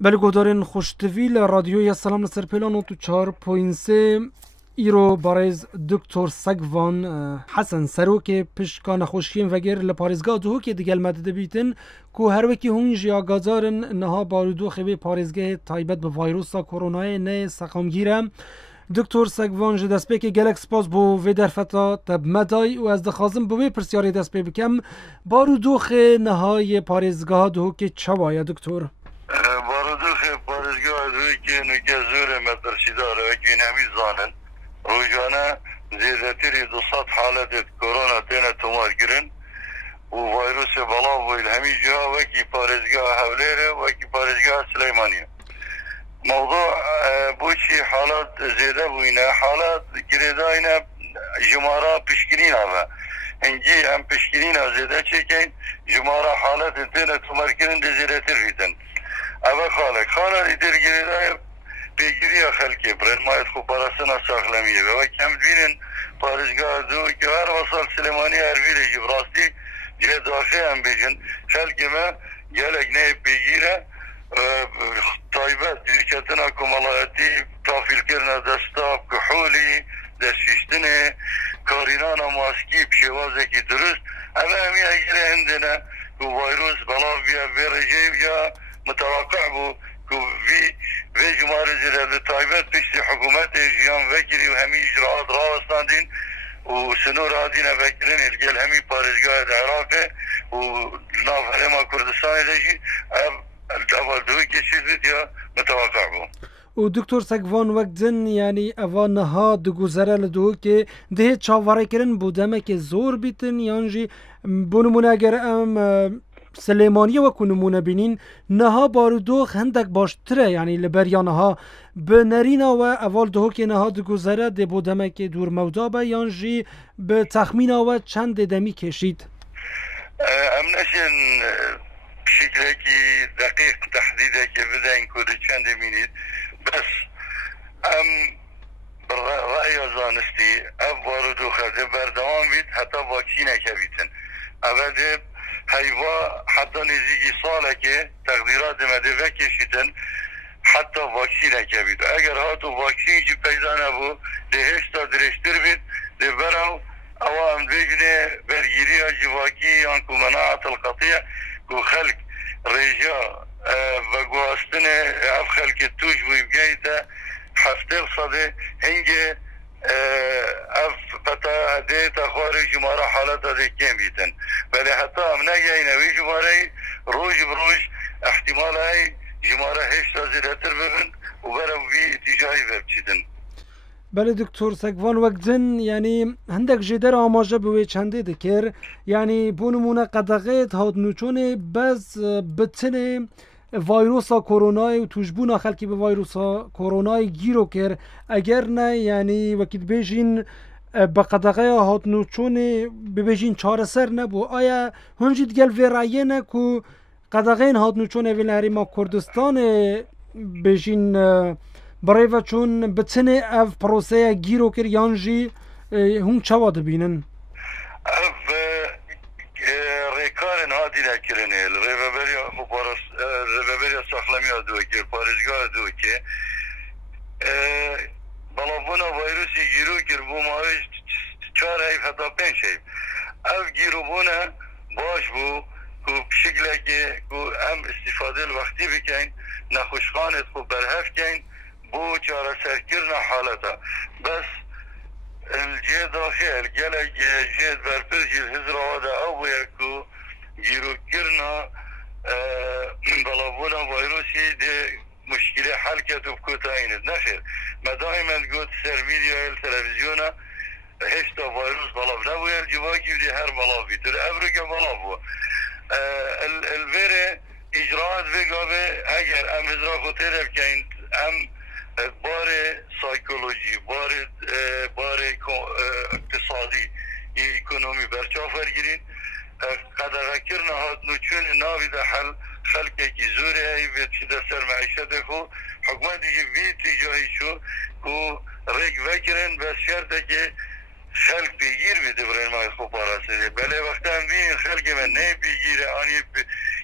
بله گودارین خوشتویل رادیوی سلام لسر پیلان و تو 4.3 ایرو بارز دکتر سگوان حسن سروک پشکا نخوشیم وگر لپارزگاه دو که دیگل مدده بیتن که هر وکی هونج یا گازارن نها بارودو خوی پارزگاه تایبت به ویروسا کرونای نه سقامگیرم دکتر سگوان جه دست که گلک سپاس بو وی در فتا تب مدای و از دخوازم بوی پرسیاری دست بکم بارودو خی نهای پارزگاه دو که چوایه دکتر بارودوخ پارزگاه دوی که نکه زور مدرسیداره و که نمی زانن روزانه زیادتری 200 حالت کرونا تینه تومار گرن و ویروس بلا بوید همی جا و که پارزگاه حولیره و که پارزگاه سلیمانیه موضوع بوشی حالات زیاده بوینه حالات گریداینه جمارا پشکرین آوه هنگی هم پشکرین آوه زیاده چکن جمارا حالات تینه تومار گرن ده زیاده تر بیتن اوه خاله ایدر گریدای پیگیری خلکی برن ماید خوب پارستنا ساخلمیه و کم بینن پارزگاه دو که هر وصال سلیمانی هرویره جبراستی جه داخل هم بیشن خلکی ما گلک نه پیگیره طایبت دیرکتنا کمالایتی تافیل کرنا دستاب کحولی دستشتنه کارینانا ماسکی پشوازه که درست اوه همی اگره هندنه که ویروس بلا بیا بیرجه یا متوقع بو که وی جماره زیره طایبت پشت حکومت جیان وکری و همی اجراعات راوستاندین و سنور آدین وکرین الگل همی پارزگاه عراقه و ناف حرما کردستان دیجی اول دوی کشید بید یا متوقع بو و دکتر سگوان وقتن یعنی اوان ها دگوزره لدو که ده چاواره کرن بودمه که زور بیتن یعنی بونمونه اگر ام سلیمانی و کنمونه بینین نها بارودوخ هندک باشتره یعنی لبریانه ها به نرینا و اول دو که نها دگوزره ده بودمه که دور مودابه یعنی به تخمین و چند دمی کشید امنشن شکلی که دقیق تحدیده که بدهین کده چند مینید بس ام رأی زانستی اب بارودوخه ده بردوام بید حتی واکسینه که بیتن اوه هیوا حتی نزدیکی ساله که تقدیرات مده وکشیدن حتی واکسینه که بید اگر هاتو واکسین چی پیدا نبو ده هشتا درشتر بید ده برو اوام بجنه برگیری جواکی یا که مناعت القطیع که خلق رجا و گواستن اف خلق توش بوی بگیتا هفته صده هنگه اف پتا دیتا خواری جماره حالت ده کم بیتن ولی حتی هم نگه نوی جماره روز بروز احتمال های جماره هشتا زیدتر ببین و برم بی اتجاهی ببچیدن بله دکتر سگوان وقتن یعنی هندک جدر آماجه بوی چنده دکر یعنی بونمونه قدقیت هاد نوچونه بز بتنه ویروسا کرونای و توجبونا خلکی به ویروسا کرونای گیرو کر اگر نه یعنی وقت بیجین با قدقه هات نوچونه ببیجین چاره سر نبو آیا هنجید گل ویرایه نه که قدقه هات نوچونه ویل هریما کردستان بیجین برای و چون بتنه اف پروسه گیرو کر یانجی هون چوا دبینن اف ریکارن هاتی نکرنه ریوبریا ساخلمی ها دوی که پارزگاه دوی که بلافونا ویروسی گیرو کر بو ماهیش 4 حیف حتی 5 حیف اف گیرو بونه باش بو که بشکله که هم استفاده الوقتی بکن نخوشخانت خوب برهف کن بو چاره سرکرن حالتا بس الجه داخل گلک جهد برپر جیل هزرواده او باید که گیرو کرنا بلافونا ویروسی ده مشکل حل کرد و بکوتا اینید نخیر ما دائما گوت سر ویدیو تلویزیونا هشتا ویروس بلاف نبوید جواکی بده هر بلاف بیتر ابرو که بلاف بو الویره اجراعات بگابه اگر ام هزرا خوتر بکنید ام بار سایکولوژی بار اقتصادی اکنومی برچافر گیرین قدغه کرنا هات نوچون ناوی ده حل خلقه کی زوره ای وید چی دستر معیشت خو حکومتی که وید تجاهی شو که ریک وکرن بس شرطه که خلق بگیر بیده برای ما خوب پاراسته بله وقتا هم بین خلق من نه بگیره آنی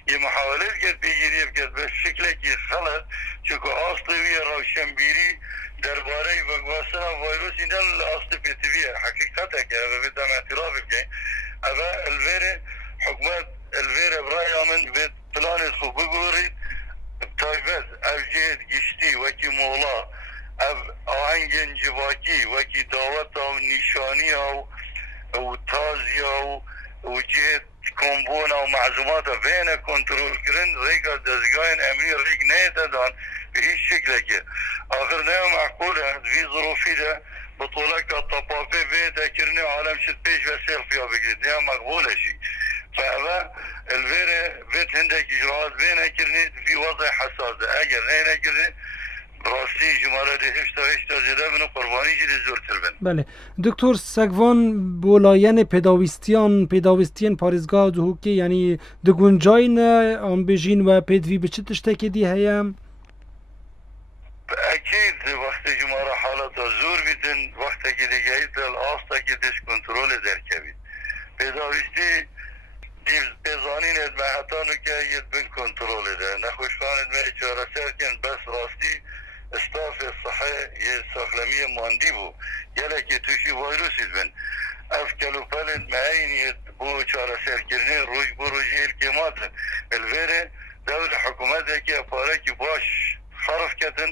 یه محاوله کرد بگیری بکرد به شکلی که خلق چکو آسطوی روشنبیری درباره وگواسنا ویروس این دل آسط پیتویه حقیقته که اوه بدم اعتراف بگین اوه الویر حکومت الویر برای آمن به پلان خوب بگورید تایبت او جهد گشتی وکی مولا او آهنگ انجواکی وکی دعوت او نشانی او تازی او جهد کمبون او معلومات بین کنترول کرن ریک از دزگاه امنی ریک نیده دان به هیچ شکل که آخر نه معقوله وی ظروفی ده بطوله که طبافه بیده کرنی عالم شد پیش و سیلفی ها بگید نه مقبوله شی فاوه الویره بیت هندک اجراعات بینه کرنی فی وضع حساس ده اگر نه نکرنی راستی جمعه ده هشتا زیده بنو قربانی جده زورتر بن بله دکتر سگوان بولاین پیداویستین پارێزگا دهوکی یعنی دگونجاین آن بجین و پیدوی بچه تشتکی دی هیم اكيد وقت جمعه حالات زور بيتن وقت که دیگه ایتل آستا که دش کنترول درکبید پیداویستی دیل بزانین ادمه حتانو که ید بین کنترول ده نخوشفان ادمه اچاره سرکن بس راستی استاف صحه یه ساخلمی ماندی بو یلا که توشی ویروسید بین اف کلوپل ادمه این بو اچاره سرکرنه روش بو روشی الکیماتن الویره دول حکومت که اپاره که باش صرف کردن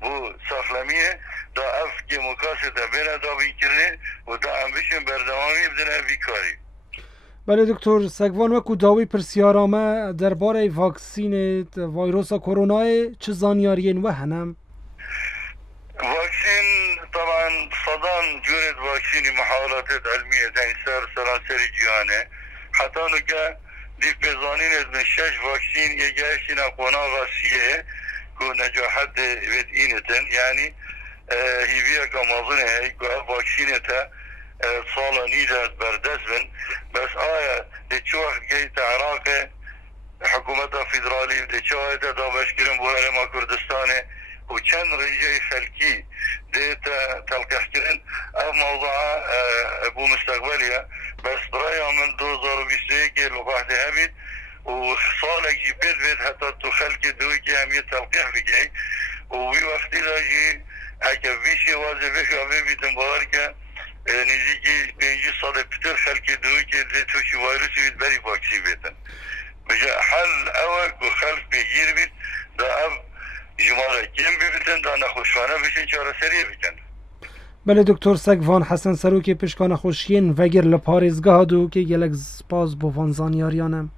بو ساخلمیه دا اف که مکاسده بینه دا بیکرنه و دا امبیشن بردوامی بدنه بیکاری بله دکتر سگوان وکو داوی پرسیارامه درباره واکسین ویروس کرونا چه زانیارین و هنم؟ واکسین طبعا صدان جورد واکسینی محاولات علمیه زین سرانسری جیانه حتی نکه دیف بزانین از شش واکسین یه گهشتی نقونا غاسیه که نجاحت وید اینتن یعنی هیویه که مازنه هی که واکسینه تا سالا نیده بردست بن بس آیا دی چو وقت گیت عراق حکومت فدرالی دی چو وقت دا بشکرم بوهر ما کردستانه و چند رجای خلکی دی تلقیح کرن او موضوع ابو مستقبلیه بس برای من 2021 لقاح ده هبید و سالك جي بيت حتى تخلق دوي كي هم يتلقيح بجاي وفي وقت دا جي هكا فيشي وازي فيشي عبيبي تنباركا نزيكي بينجي صادة بتر خلق دوي كي دي توشي فيروسي بيت بري باكسي بيتن بجا حل اوك وخلق بيجير بيت دا اب جمارة كيم بيتن دا نخوشفانه بيشن چارة سريع بيتن بله دکتر سگوان حسن سروکی پشکان خوشین وگر لپارێزگا دو که گلک سپاس بو وانزانیاریانم